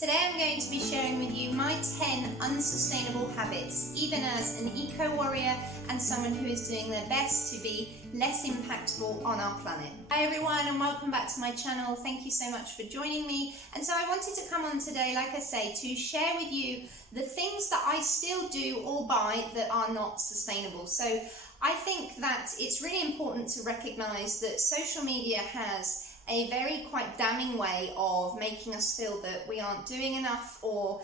Today I'm going to be sharing with you my 10 unsustainable habits, even as an eco-warrior and someone who is doing their best to be less impactful on our planet. Hi everyone and welcome back to my channel. Thank you so much for joining me. And so I wanted to come on today, like I say, to share with you the things that I still do or buy that are not sustainable. So I think that it's really important to recognize that social media has a very quite damning way of making us feel that we aren't doing enough or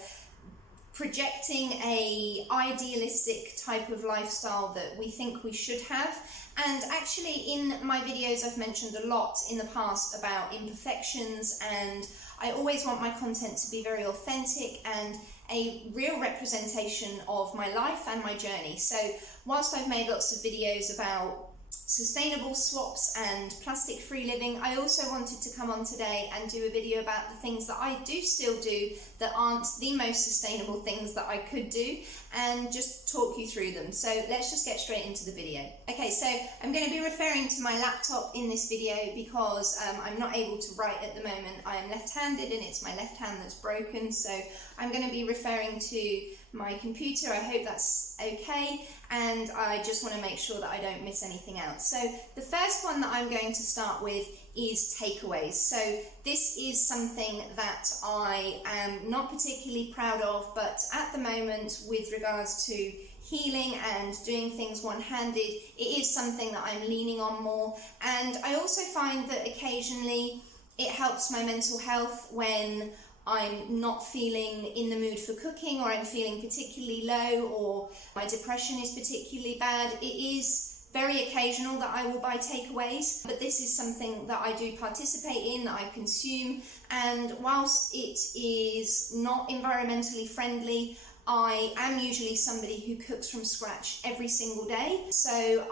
projecting a idealistic type of lifestyle that we think we should have. And actually in my videos I've mentioned a lot in the past about imperfections, and I always want my content to be very authentic and a real representation of my life and my journey. So whilst I've made lots of videos about sustainable swaps and plastic-free living, I also wanted to come on today and do a video about the things that I do still do that aren't the most sustainable things that I could do, and just talk you through them. So let's just get straight into the video. Okay, so I'm going to be referring to my laptop in this video because I'm not able to write at the moment. I am left-handed and it's my left hand that's broken, so I'm going to be referring to my computer. I hope that's okay, and I just want to make sure that I don't miss anything out. So the first one that I'm going to start with is takeaways. So this is something that I am not particularly proud of, but at the moment, with regards to healing and doing things one-handed, it is something that I'm leaning on more. And I also find that occasionally it helps my mental health when I'm not feeling in the mood for cooking, or I'm feeling particularly low, or my depression is particularly bad. It is very occasional that I will buy takeaways, but this is something that I do participate in, that I consume, and whilst it is not environmentally friendly, I am usually somebody who cooks from scratch every single day. So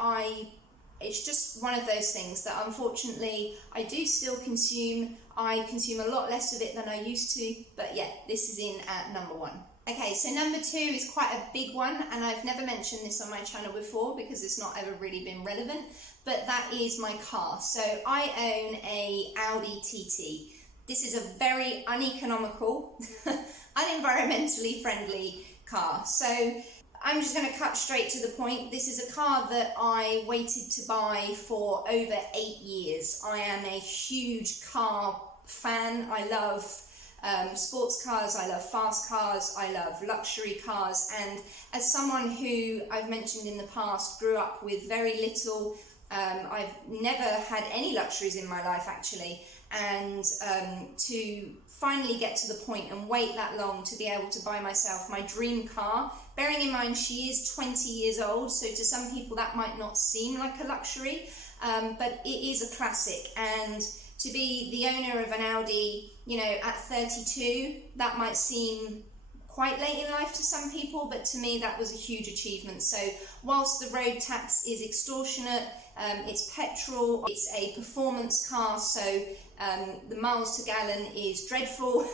it's just one of those things that unfortunately I do still consume. I consume a lot less of it than I used to, but yeah, this is in at number one. Okay, so number two is quite a big one, and I've never mentioned this on my channel before because it's not ever really been relevant, but that is my car. So I own a Audi TT. This is a very uneconomical, unenvironmentally friendly car. So I'm just going to cut straight to the point. This is a car that I waited to buy for over 8 years. I am a huge car fan. I love sports cars, I love fast cars, I love luxury cars, and as someone who I've mentioned in the past grew up with very little, I've never had any luxuries in my life actually, and to finally get to the point and wait that long to be able to buy myself my dream car, bearing in mind she is 20 years old, so to some people that might not seem like a luxury, but it is a classic. And to be the owner of an Audi, you know, at 32, that might seem quite late in life to some people, but to me that was a huge achievement. So whilst the road tax is extortionate, it's petrol, it's a performance car, so the miles to gallon is dreadful.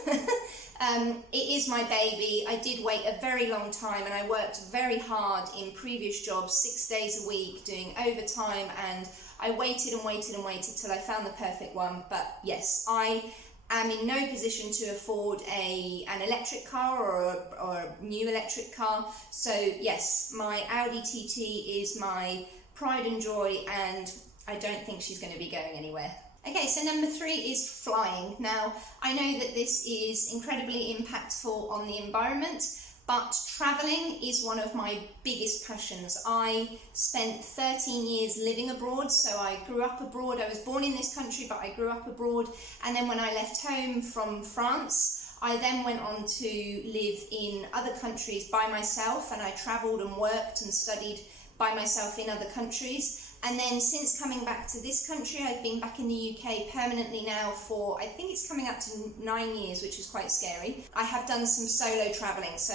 It is my baby. I did wait a very long time, and I worked very hard in previous jobs, 6 days a week, doing overtime, and I waited and waited and waited till I found the perfect one. But yes, I am in no position to afford an electric car or a new electric car. So yes, my Audi TT is my pride and joy, and I don't think she's going to be going anywhere. Okay, so number three is flying. Now, I know that this is incredibly impactful on the environment, but traveling is one of my biggest passions. I spent 13 years living abroad, so I grew up abroad. I was born in this country, but I grew up abroad. And then when I left home from France, I then went on to live in other countries by myself, and I traveled and worked and studied by myself in other countries. And then since coming back to this country, I've been back in the UK permanently now for, I think it's coming up to 9 years, which is quite scary. I have done some solo traveling. So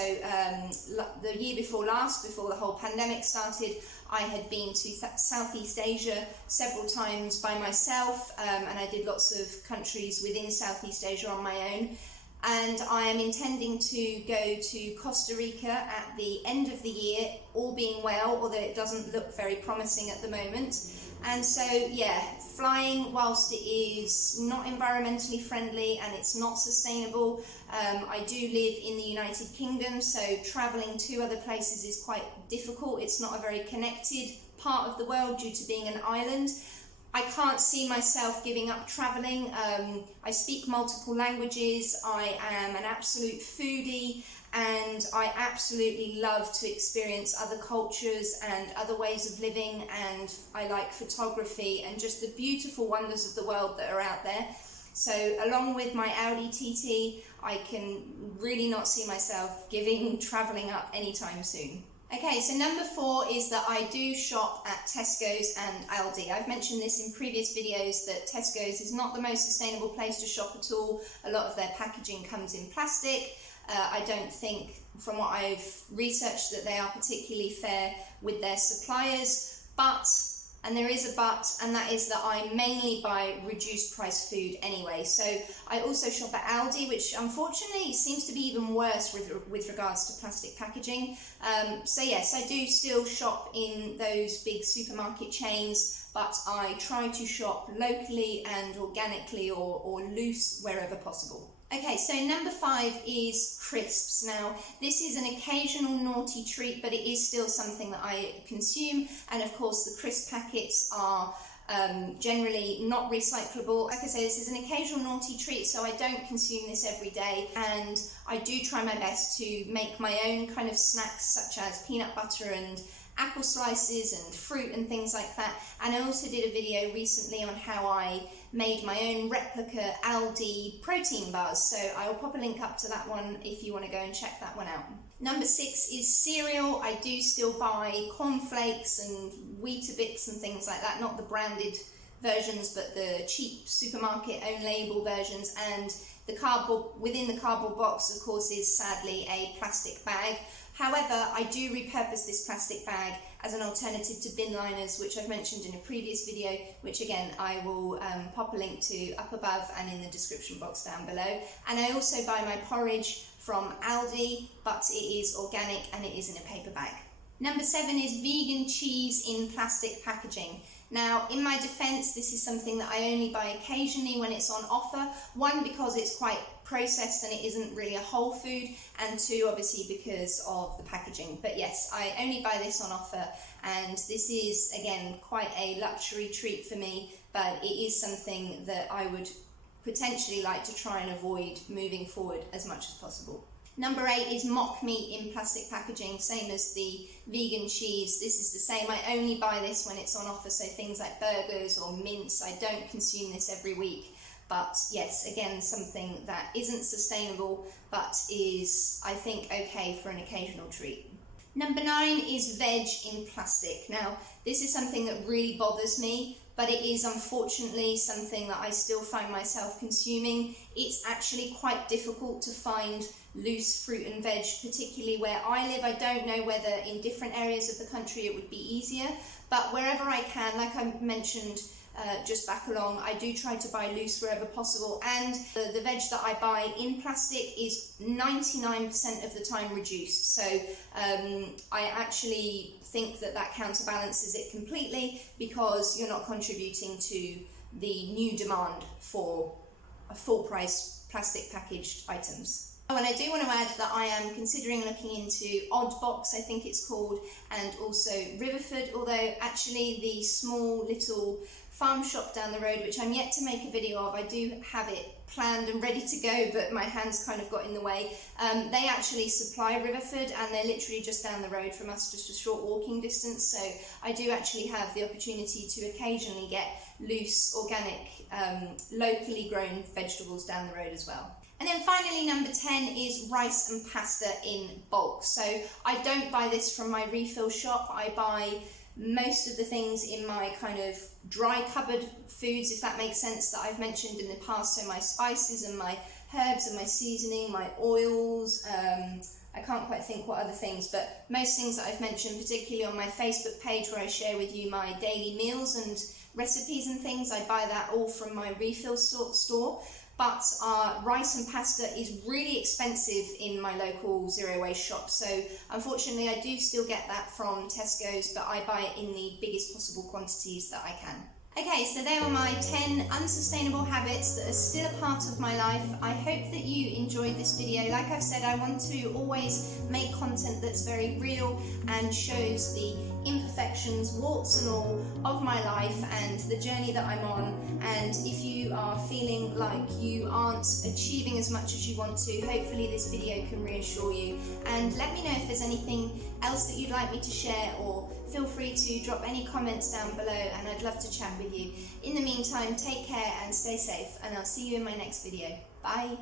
the year before last, before the whole pandemic started, I had been to Southeast Asia several times by myself, and I did lots of countries within Southeast Asia on my own. and I am intending to go to Costa Rica at the end of the year, all being well, although it doesn't look very promising at the moment. And so, yeah, flying, whilst it is not environmentally friendly and it's not sustainable, I do live in the United Kingdom, so travelling to other places is quite difficult. It's not a very connected part of the world due to being an island. I can't see myself giving up travelling. I speak multiple languages, I am an absolute foodie, and I absolutely love to experience other cultures and other ways of living, and I like photography and just the beautiful wonders of the world that are out there. So along with my Audi TT, I can really not see myself giving travelling up anytime soon. Okay, so number 4 is that I do shop at Tesco's and Aldi. I've mentioned this in previous videos that Tesco's is not the most sustainable place to shop at all. A lot of their packaging comes in plastic. I don't think, from what I've researched, that they are particularly fair with their suppliers, but, and there is a but, and that is that I mainly buy reduced price food anyway. So I also shop at Aldi, which unfortunately seems to be even worse with regards to plastic packaging. So yes, I do still shop in those big supermarket chains, but I try to shop locally and organically or loose wherever possible. Okay, so number 5 is crisps. Now, this is an occasional naughty treat, but it is still something that I consume, and of course the crisp packets are generally not recyclable. Like I say, this is an occasional naughty treat, so I don't consume this every day, and I do try my best to make my own kind of snacks, such as peanut butter and apple slices and fruit and things like that. And I also did a video recently on how I made my own replica Aldi protein bars, so I will pop a link up to that one if you want to go and check that one out. Number 6 is cereal. I do still buy cornflakes and Weetabix and things like that, not the branded versions but the cheap supermarket own label versions, and the cardboard within the cardboard box of course is sadly a plastic bag. However, I do repurpose this plastic bag as an alternative to bin liners, which I've mentioned in a previous video, which again I will pop a link to up above and in the description box down below. And I also buy my porridge from Aldi, but it is organic and it is in a paper bag. Number 7 is vegan cheese in plastic packaging. Now, in my defence, this is something that I only buy occasionally when it's on offer. 1, because it's quite processed and it isn't really a whole food, and 2, obviously because of the packaging. But yes, I only buy this on offer, and this is again quite a luxury treat for me, but it is something that I would potentially like to try and avoid moving forward as much as possible. Number 8 is mock meat in plastic packaging, same as the vegan cheese. This is the same. I only buy this when it's on offer, so things like burgers or mince. I don't consume this every week. But yes, again, something that isn't sustainable, but is, I think, okay for an occasional treat. Number 9 is veg in plastic. Now, this is something that really bothers me, but it is unfortunately something that I still find myself consuming. It's actually quite difficult to find loose fruit and veg, particularly where I live. I don't know whether in different areas of the country it would be easier, but wherever I can, like I mentioned just back along, I do try to buy loose wherever possible, and the veg that I buy in plastic is 99% of the time reduced, so I actually think that that counterbalances it completely, because you're not contributing to the new demand for a full price plastic packaged items. Oh, and I do want to add that I am considering looking into Oddbox, I think it's called, and also Riverford, although actually the small little farm shop down the road, which I'm yet to make a video of, I do have it planned and ready to go, but my hands kind of got in the way. They actually supply Riverford, and they're literally just down the road from us, just a short walking distance, so I do actually have the opportunity to occasionally get loose, organic, locally grown vegetables down the road as well. And then finally, number 10 is rice and pasta in bulk. So I don't buy this from my refill shop. I buy most of the things in my kind of dry cupboard foods, if that makes sense, that I've mentioned in the past. So my spices and my herbs and my seasoning, my oils, I can't quite think what other things, but most things that I've mentioned, particularly on my Facebook page where I share with you my daily meals and recipes and things, I buy that all from my refill store. but rice and pasta is really expensive in my local zero waste shop, so unfortunately I do still get that from Tesco's, but I buy it in the biggest possible quantities that I can. Okay, so there are my 10 unsustainable habits that are still a part of my life. I hope that you enjoyed this video. Like I've said, I want to always make content that's very real and shows the imperfections, warts and all, of my life and the journey that I'm on. And if you are feeling like you aren't achieving as much as you want to, hopefully this video can reassure you. And let me know if there's anything else that you'd like me to share, or feel free to drop any comments down below and I'd love to chat with you. In the meantime, take care and stay safe, and I'll see you in my next video. Bye!